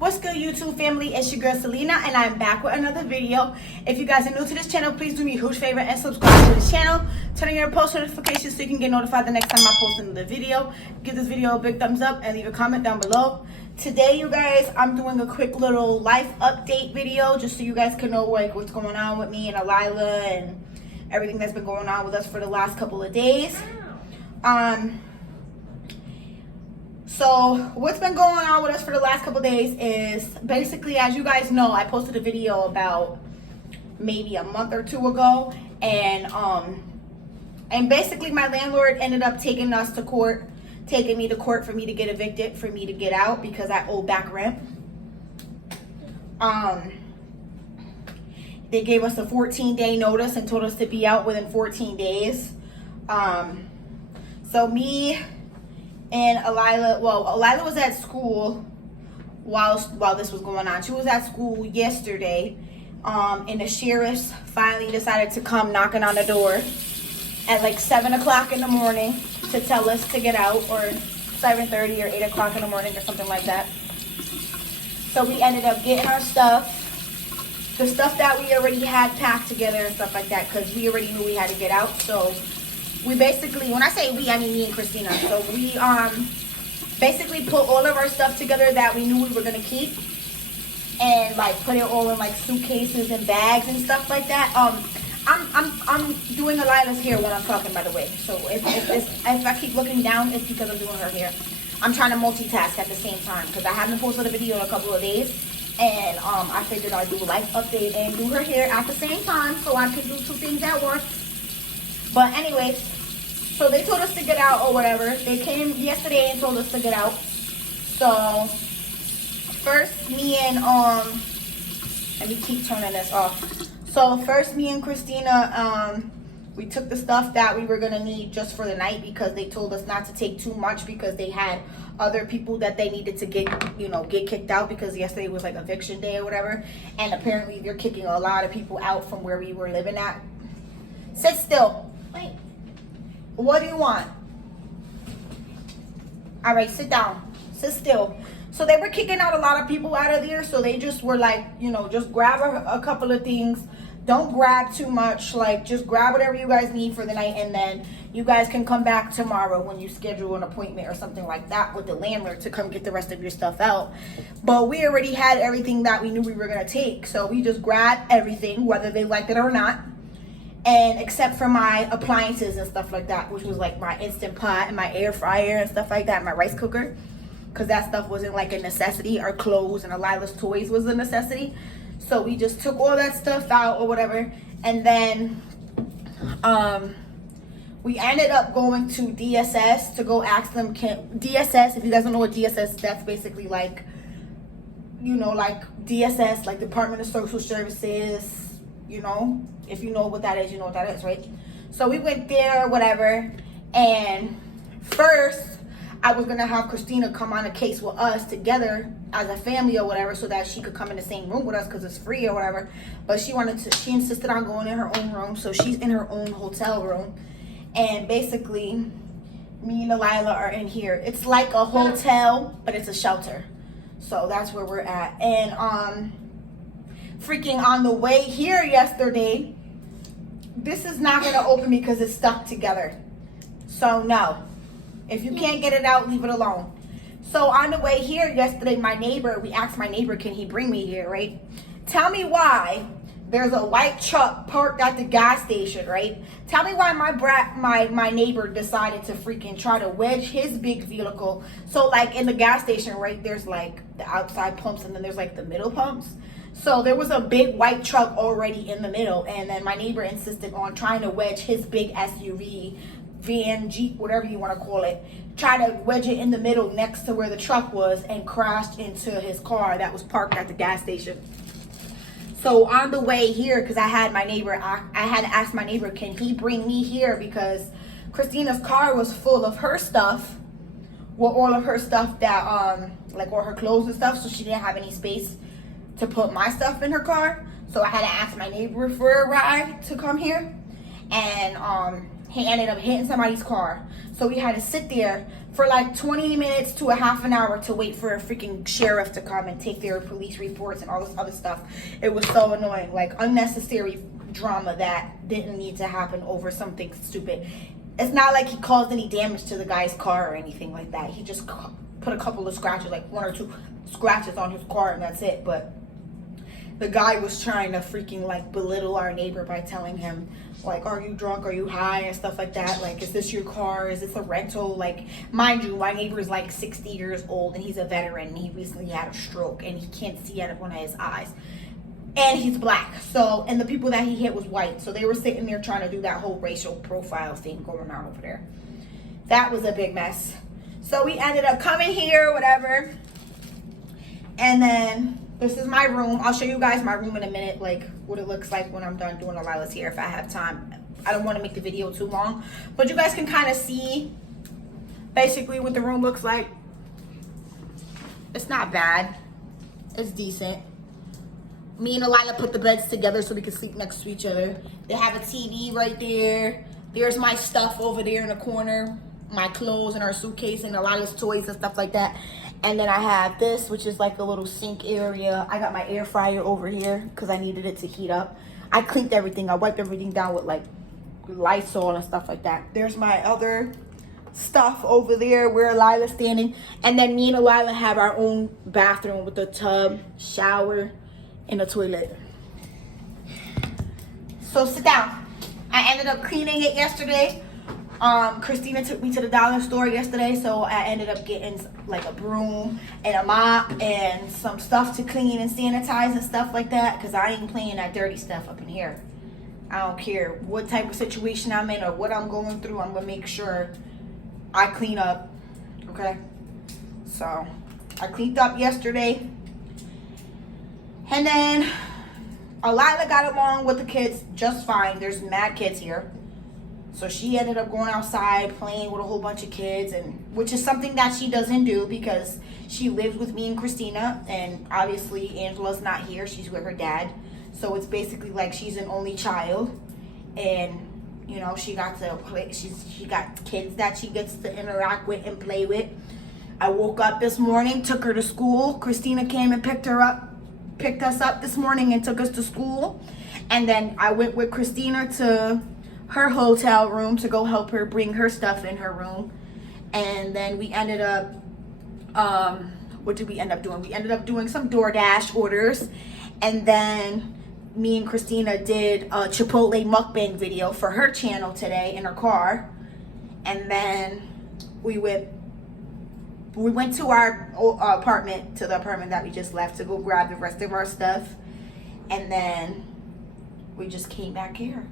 What's good, YouTube family? It's your girl Salena, and I'm back with another video. If you guys are new to this channel, please do me a huge favor and subscribe to this channel. Turn on your post notifications so you can get notified the next time I post another video. Give this video a big thumbs up and leave a comment down below. Today, you guys, I'm doing a quick little life update video just so you guys can know like what's going on with me and Alila and everything that's been going on with us for the last couple of days. So what's been going on with us for the last couple of days is basically, as you guys know, I posted a video about maybe a month or two ago, and basically my landlord ended up taking me to court for me to get evicted, for me to get out because I owe back rent. They gave us a 14-day notice and told us to be out within 14 days. So me and Alila was at school while this was going on. She was at school yesterday, and the sheriffs finally decided to come knocking on the door at like 7 o'clock in the morning to tell us to get out, or 7:30 or 8 o'clock in the morning or something like that. So we ended up getting our stuff, the stuff that we already had packed together and stuff like that, because we already knew we had to get out. So we basically, when I say we, I mean me and Christina. So we basically put all of our stuff together that we knew we were gonna keep, and like put it all in like suitcases and bags and stuff like that. I'm doing Alila's hair when I'm talking, by the way. So if I keep looking down, it's because I'm doing her hair. I'm trying to multitask at the same time because I haven't posted a video in a couple of days, and I figured I'd do a life update and do her hair at the same time so I could do two things at once. But anyways, so they told us to get out or whatever. They came yesterday and told us to get out. So first me and let me keep turning this off. So first me and Christina, we took the stuff that we were gonna need just for the night because they told us not to take too much because they had other people that they needed to get kicked out because yesterday was like eviction day or whatever. And apparently they're kicking a lot of people out from where we were living at. Sit still. Wait. What do you want? All right, sit down. Sit still. So they were kicking out a lot of people out of there. So they just were like, just grab a couple of things. Don't grab too much. Like, just grab whatever you guys need for the night. And then you guys can come back tomorrow when you schedule an appointment or something like that with the landlord to come get the rest of your stuff out. But we already had everything that we knew we were going to take. So we just grabbed everything, whether they liked it or not. And except for my appliances and stuff like that, which was like my Instant Pot and my air fryer and stuff like that, my rice cooker, because that stuff wasn't like a necessity. Our clothes and Alila's toys was a necessity. So we just took all that stuff out or whatever. And then we ended up going to DSS to go ask them, DSS, if you guys don't know what DSS is, that's basically like, like DSS, like Department of Social Services. If you know what that is, you know what that is, right? So we went there, whatever. And first, I was gonna have Christina come on a case with us together as a family or whatever, so that she could come in the same room with us because it's free or whatever. But she insisted on going in her own room, so she's in her own hotel room. And basically, me and Alila are in here. It's like a hotel, but it's a shelter. So that's where we're at. And freaking on the way here yesterday, this is not going to open because it's stuck together. So no, if you can't get it out, leave it alone. So on the way here yesterday, we asked my neighbor, can he bring me here, right? Tell me why there's a white truck parked at the gas station, right? Tell me why my neighbor decided to freaking try to wedge his big vehicle. So like in the gas station, right, there's like the outside pumps and then there's like the middle pumps. So there was a big white truck already in the middle, and then my neighbor insisted on trying to wedge his big SUV, van, Jeep, whatever you want to call it, try to wedge it in the middle next to where the truck was and crashed into his car that was parked at the gas station. So on the way here, because I had to ask my neighbor, can he bring me here, because Christina's car was full of her stuff, with all of her stuff that, like all her clothes and stuff, so she didn't have any space to put my stuff in her car. So I had to ask my neighbor for a ride to come here, and he ended up hitting somebody's car. So we had to sit there for like 20 minutes to a half an hour to wait for a freaking sheriff to come and take their police reports and all this other stuff. It was so annoying, like unnecessary drama that didn't need to happen over something stupid. It's not like he caused any damage to the guy's car or anything like that. He just put a couple of scratches, like 1 or 2 scratches on his car, and that's it. But the guy was trying to freaking like belittle our neighbor by telling him, like, are you drunk, are you high, and stuff like that. Like, is this your car, is this a rental? Like, mind you, my neighbor is like 60 years old and he's a veteran, and he recently had a stroke and he can't see out of one of his eyes, and he's black. So, and the people that he hit was white, so they were sitting there trying to do that whole racial profile thing going on over there. That was a big mess. So we ended up coming here, whatever, and then this is my room. I'll show you guys my room in a minute, like what it looks like when I'm done doing Alilah's hair, if I have time. I don't want to make the video too long, but you guys can kind of see basically what the room looks like. It's not bad. It's decent. Me and Alilah put the beds together so we can sleep next to each other. They have a TV right there. There's my stuff over there in the corner. My clothes and our suitcase and Alilah's toys and stuff like that. And then I have this, which is like a little sink area. I got my air fryer over here because I needed it to heat up. I cleaned everything. I wiped everything down with like Lysol and stuff like that. There's my other stuff over there where Alilah's standing. And then me and Alilah have our own bathroom with a tub, shower, and a toilet. So sit down. I ended up cleaning it yesterday. Christina took me to the dollar store yesterday, so I ended up getting like a broom and a mop and some stuff to clean and sanitize and stuff like that, because I ain't playing that dirty stuff up in here. I don't care what type of situation I'm in or what I'm going through. I'm gonna make sure I clean up, okay? So I cleaned up yesterday, and then Alilah got along with the kids just fine. There's mad kids here. So she ended up going outside playing with a whole bunch of kids, and which is something that she doesn't do because she lives with me and Christina, and obviously Angela's not here. She's with her dad. So it's basically like she's an only child, and you know, she got to play. She got kids that she gets to interact with and play with. I woke up this morning, took her to school. Christina came and picked us up this morning and took us to school. And then I went with Christina to her hotel room to go help her bring her stuff in her room. And then we ended up, what did we end up doing? We ended up doing some DoorDash orders. And then me and Christina did a Chipotle mukbang video for her channel today in her car. And then we went to our apartment, to the apartment that we just left, to go grab the rest of our stuff. And then we just came back here.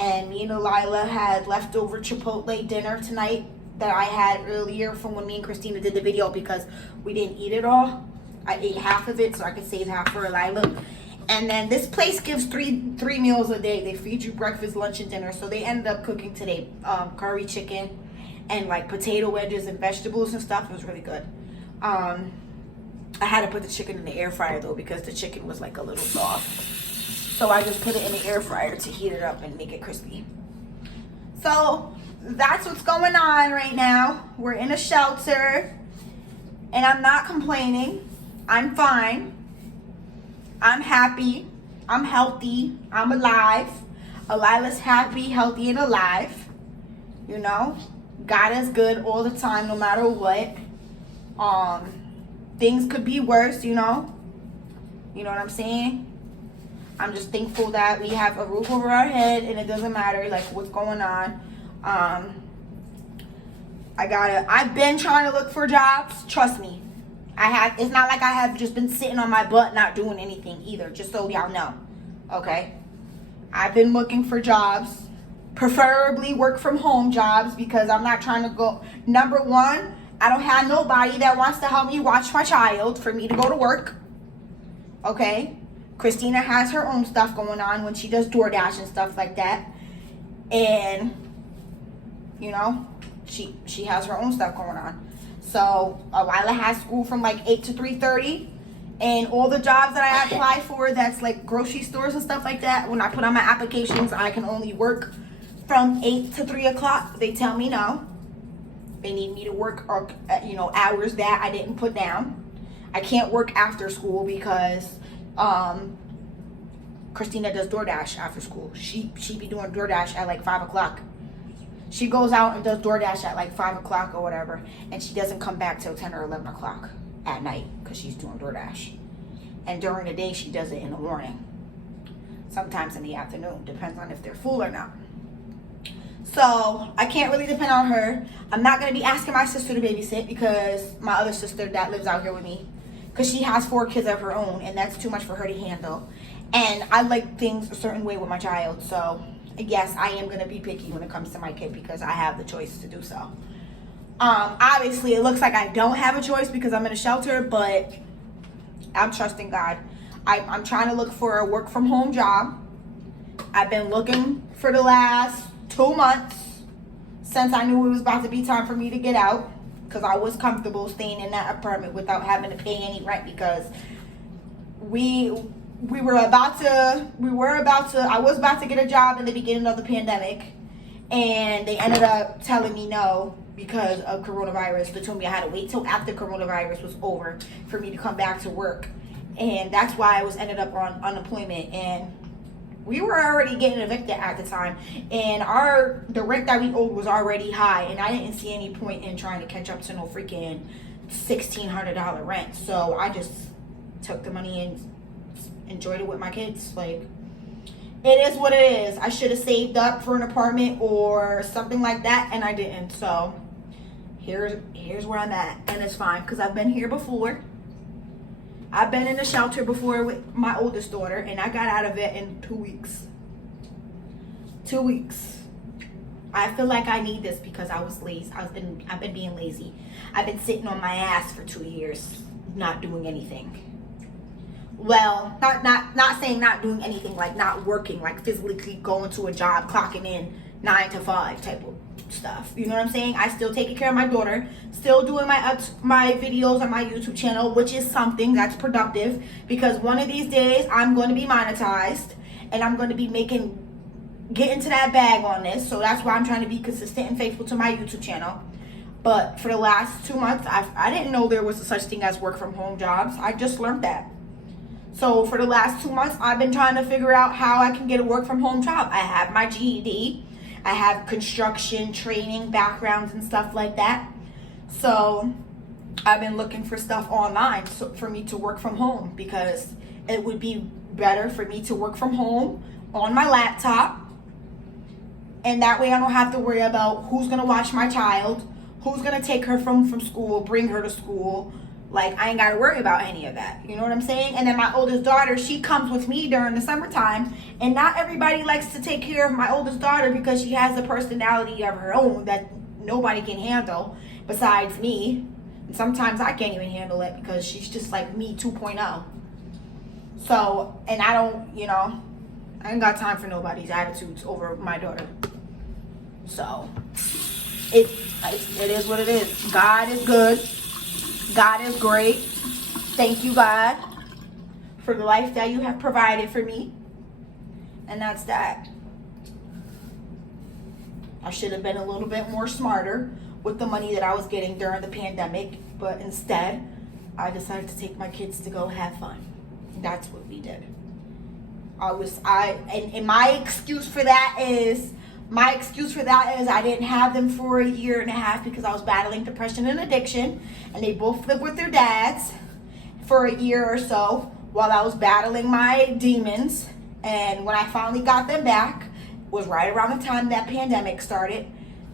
And me and Alilah had leftover Chipotle dinner tonight that I had earlier from when me and Christina did the video, because we didn't eat it all. I ate half of it so I could save half for Alilah. And then this place gives three meals a day. They feed you breakfast, lunch, and dinner. So they ended up cooking today curry chicken and like potato wedges and vegetables and stuff. It was really good. I had to put the chicken in the air fryer though, because the chicken was like a little soft. So I just put it in the air fryer to heat it up and make it crispy. So that's what's going on right now. We're in a shelter and I'm not complaining. I'm fine. I'm happy. I'm healthy. I'm alive. Alilah's happy, healthy, and alive. You know, God is good all the time, no matter what. Things could be worse, you know. You know what I'm saying? I'm just thankful that we have a roof over our head and it doesn't matter like what's going on. I've been trying to look for jobs. Trust me. It's not like I have just been sitting on my butt not doing anything either, just so y'all know. Okay? I've been looking for jobs, preferably work from home jobs, because I'm not trying to go. Number one, I don't have nobody that wants to help me watch my child for me to go to work. Okay? Christina has her own stuff going on when she does DoorDash and stuff like that. And, you know, she has her own stuff going on. So, Alilah has school from like 8 to 3:30. And all the jobs that I apply for, that's like grocery stores and stuff like that, when I put on my applications, I can only work from 8 to 3 o'clock. They tell me no. They need me to work, hours that I didn't put down. I can't work after school because Christina does DoorDash after school. She be doing DoorDash at like 5 o'clock. She goes out and does DoorDash at like 5 o'clock or whatever, and she doesn't come back till 10 or 11 o'clock at night because she's doing DoorDash. And during the day, she does it in the morning. Sometimes in the afternoon, depends on if they're full or not. So I can't really depend on her. I'm not going to be asking my sister to babysit because my other sister that lives out here with me, because she has 4 kids of her own, and that's too much for her to handle. And I like things a certain way with my child, so yes, I am going to be picky when it comes to my kid because I have the choice to do so. Obviously, it looks like I don't have a choice because I'm in a shelter, but I'm trusting God. I'm trying to look for a work from home job. I've been looking for the last 2 months since I knew it was about to be time for me to get out, because I was comfortable staying in that apartment without having to pay any rent, because I was about to get a job in the beginning of the pandemic, and they ended up telling me no because of coronavirus. They told me I had to wait till after coronavirus was over for me to come back to work, and that's why I ended up on unemployment. And we were already getting evicted at the time, and the rent that we owed was already high, and I didn't see any point in trying to catch up to no freaking $1,600 rent. So I just took the money and enjoyed it with my kids. Like, it is what it is. I should have saved up for an apartment or something like that, and I didn't. So here's where I'm at, and it's fine because I've been here before. I've been in a shelter before with my oldest daughter, and I got out of it in 2 weeks. 2 weeks. I feel like I need this because I was lazy. I've been being lazy. I've been sitting on my ass for 2 years, not doing anything. Well, not saying not doing anything, like not working, like physically going to a job, clocking in 9 to 5 type of stuff. You know what I'm saying? I still taking care of my daughter, still doing my videos on my YouTube channel, which is something that's productive, because one of these days I'm going to be monetized and I'm going to be getting to that bag on this. So that's why I'm trying to be consistent and faithful to my YouTube channel. But for the last 2 months, I didn't know there was such thing as work from home jobs. I just learned that. So for the last 2 months, I've been trying to figure out how I can get a work from home job. I have my GED. I have construction training backgrounds and stuff like that. So I've been looking for stuff online for me to work from home, because it would be better for me to work from home on my laptop. And that way I don't have to worry about who's going to watch my child, who's going to take her from school, bring her to school. Like, I ain't got to worry about any of that. You know what I'm saying? And then my oldest daughter, she comes with me during the summertime. And not everybody likes to take care of my oldest daughter because she has a personality of her own that nobody can handle besides me. And sometimes I can't even handle it because she's just like me 2.0. So, and I ain't got time for nobody's attitudes over my daughter. So, it is what it is. God is good. God is great. Thank you, God, for the life that you have provided for me. And that's that. I should have been a little bit more smarter with the money that I was getting during the pandemic, but instead, I decided to take my kids to go have fun. That's what we did. And my excuse for that is I didn't have them for a year and a half because I was battling depression and addiction, and they both lived with their dads for a year or so while I was battling my demons. And when I finally got them back, was right around the time that pandemic started,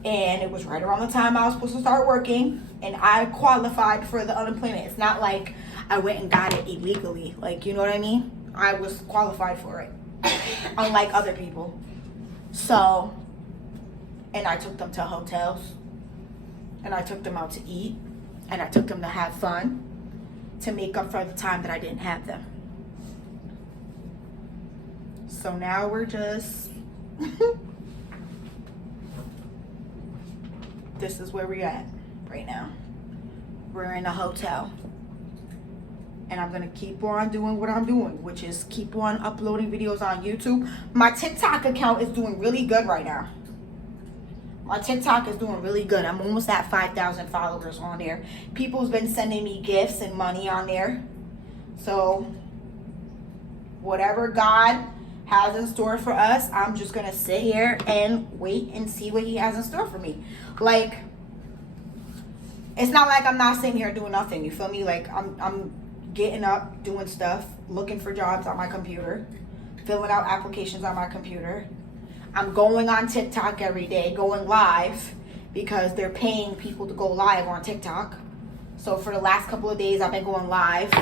and it was right around the time I was supposed to start working, and I qualified for the unemployment. It's not like I went and got it illegally, like, you know what I mean? I was qualified for it, unlike other people. So, and I took them to hotels, and I took them out to eat, and I took them to have fun to make up for the time that I didn't have them. So now we're just, this is where we're at right now. We're in a hotel. And I'm going to keep on doing what I'm doing, which is keep on uploading videos on YouTube. My TikTok account is doing really good right now. My TikTok is doing really good. I'm almost at 5,000 followers on there. People's been sending me gifts and money on there. So whatever God has in store for us, I'm just gonna sit here and wait and see what he has in store for me. Like, it's not like I'm not sitting here doing nothing, you feel me? Like, I'm getting up, doing stuff, looking for jobs on my computer, filling out applications on my computer. I'm going on TikTok every day, going live, because they're paying people to go live on TikTok. So for the last couple of days, I've been going live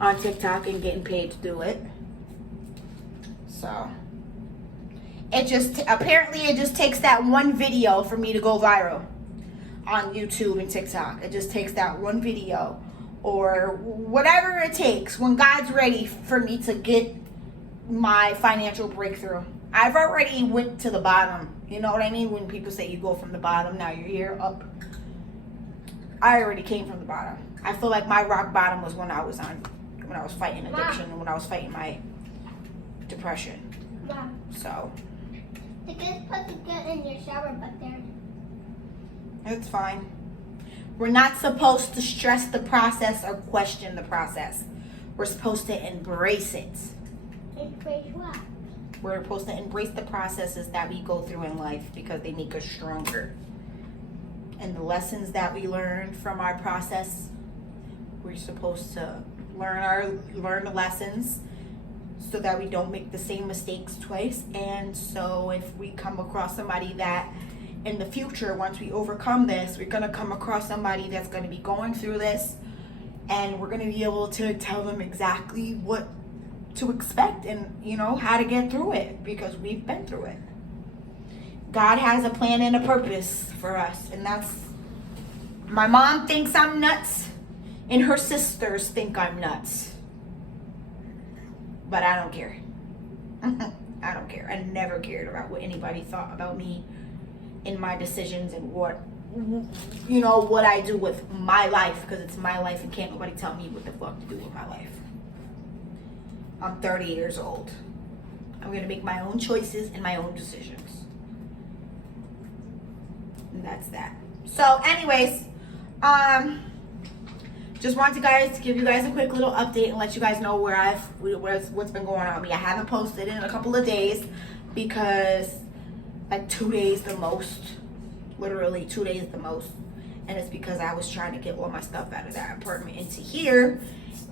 on TikTok and getting paid to do it. So apparently it just takes that one video for me to go viral on YouTube and TikTok. It just takes that one video or whatever it takes when God's ready for me to get my financial breakthrough. I've already went to the bottom. You know what I mean? When people say you go from the bottom, now you're here, up. I already came from the bottom. I feel like my rock bottom was when I was fighting addiction, when I was fighting my depression. Mom. So. The kids put the gun in your shower, but they're... It's fine. We're not supposed to stress the process or question the process. We're supposed to embrace it. Embrace what? We're supposed to embrace the processes that we go through in life because they make us stronger. And the lessons that we learn from our process, we're supposed to learn the lessons so that we don't make the same mistakes twice. And so if we come across somebody that in the future, once we overcome this, we're going to come across somebody that's going to be going through this, and we're going to be able to tell them exactly what to expect and, you know, how to get through it, because we've been through it. God has a plan and a purpose for us, and that's... My mom thinks I'm nuts, and her sisters think I'm nuts. But I don't care. I don't care. I never cared about what anybody thought about me in my decisions and what I do with my life, because it's my life and can't nobody tell me what the fuck to do with my life. I'm 30 years old. I'm going to make my own choices and my own decisions. And that's that. So anyways, just wanted to give you guys a quick little update and let you guys know what's been going on with me. I haven't posted in a couple of days because like 2 days the most, literally 2 days the most, and it's because I was trying to get all my stuff out of that apartment into here.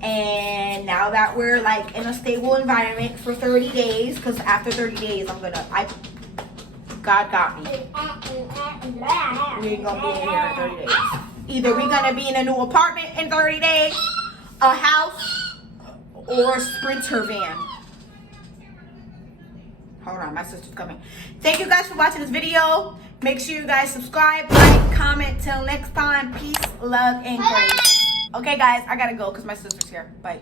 And now that we're like in a stable environment for 30 days, because after 30 days God got me. We ain't gonna be in here in 30 days. Either we're gonna be in a new apartment in 30 days, a house, or a Sprinter van. Hold on, my sister's coming. Thank you guys for watching this video. Make sure you guys subscribe, like, comment. Till next time, peace, love, and grace. Okay, guys, I gotta go because my sister's here. Bye.